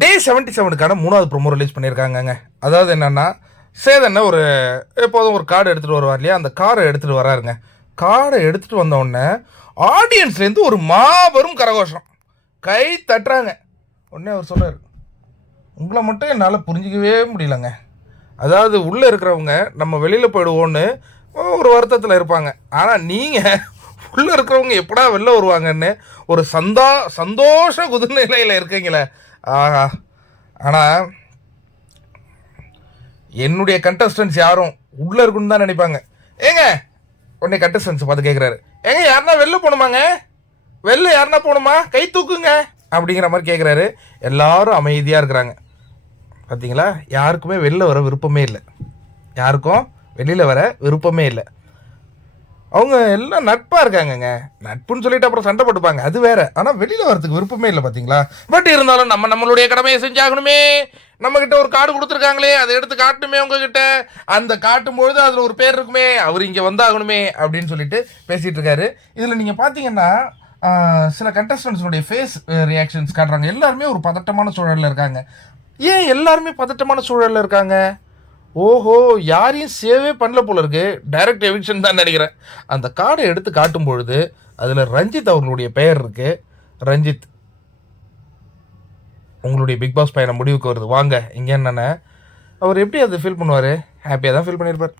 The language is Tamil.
டே 77க்கான 3வது ப்ரோமோ ரிலீஸ் பண்ணியிருக்காங்கங்க. அதாவது என்னன்னா, சேதனை எப்போதும் ஒரு கார்டு எடுத்துகிட்டு வருவார் இல்லையா, அந்த காரை எடுத்துகிட்டு வராருங்க. காரை எடுத்துகிட்டு வந்தோடனே ஆடியன்ஸ்லேருந்து ஒரு மாபெரும் கரகோஷம், கை தட்டுறாங்க. உடனே அவர் சொல்கிறார், உங்களை மட்டும் என்னால் புரிஞ்சிக்கவே முடியலங்க. அதாவது உள்ளே இருக்கிறவங்க நம்ம வெளியில் போயிடுவோன்னு ஒரு வருத்தத்தில் இருப்பாங்க. ஆனால் நீங்கள் உள்ளே இருக்கிறவங்க எப்படா வெளில வருவாங்கன்னு ஒரு சந்தோஷ குதிர்நிலையில் இருக்கீங்களே. ஆஹா. ஆனால் என்னுடைய கண்டஸ்டன்ஸ் யாரும் உள்ளே இருக்குன்னு தான் நினைப்பாங்க. ஏங்க உடனே கண்டஸ்டன்ஸ் பார்த்து கேட்குறாரு, ஏங்க யாருன்னா வெளில போகணுமாங்க, வெளில யாருன்னா போகணுமா, கை தூக்குங்க அப்படிங்கிற மாதிரி கேட்குறாரு. எல்லாரும் அமைதியாக இருக்கிறாங்க. பார்த்தீங்களா, யாருக்குமே வெளில வர விருப்பமே இல்லை. யாருக்கும் வெளியில் வர விருப்பமே இல்லை. அவங்க எல்லாம் நட்பாக இருக்காங்கங்க. நட்புன்னு சொல்லிட்டு அப்புறம் சண்டை போட்டுப்பாங்க, அது வேற. ஆனால் வெளியில் வரதுக்கு விருப்பமே இல்லை. பார்த்தீங்களா. பட் இருந்தாலும் நம்மளுடைய கடமையை செஞ்சாகணுமே. நம்மக்கிட்ட ஒரு கார்டு கொடுத்துருக்காங்களே, அதை எடுத்து காட்டணுமே உங்ககிட்ட. அந்த காட்டும்பொழுது அதில் ஒரு பேர் இருக்குமே, அவர் இங்கே வந்தாகணுமே அப்படின்னு சொல்லிட்டு பேசிகிட்டு இருக்காரு. இதில் நீங்கள் பார்த்தீங்கன்னா சில கண்டஸ்டன்ஸுடைய ஃபேஸ் ரியாக்ஷன்ஸ் காட்டுறாங்க. எல்லாருமே ஒரு பதட்டமான சூழலில் இருக்காங்க. ஏன் எல்லாருமே பதட்டமான சூழலில் இருக்காங்க? ஓஹோ, யாரையும் சேவே பண்ணல போல இருக்கு. டைரக்ட் எவிக்ஷன் தான் நினைக்கிறேன். அந்த கார்டை எடுத்து காட்டும் பொழுது அதில் ரஞ்சித் அவர்களுடைய பெயர் இருக்கு. ரஞ்சித், உங்களுடைய பிக் பாஸ் பயணம் முடிவுக்கு வருது, வாங்க இங்கே என்னென்ன. அவர் எப்படி அதை ஃபீல் பண்ணுவார்? ஹாப்பியாக தான் ஃபீல் பண்ணியிருப்பார்.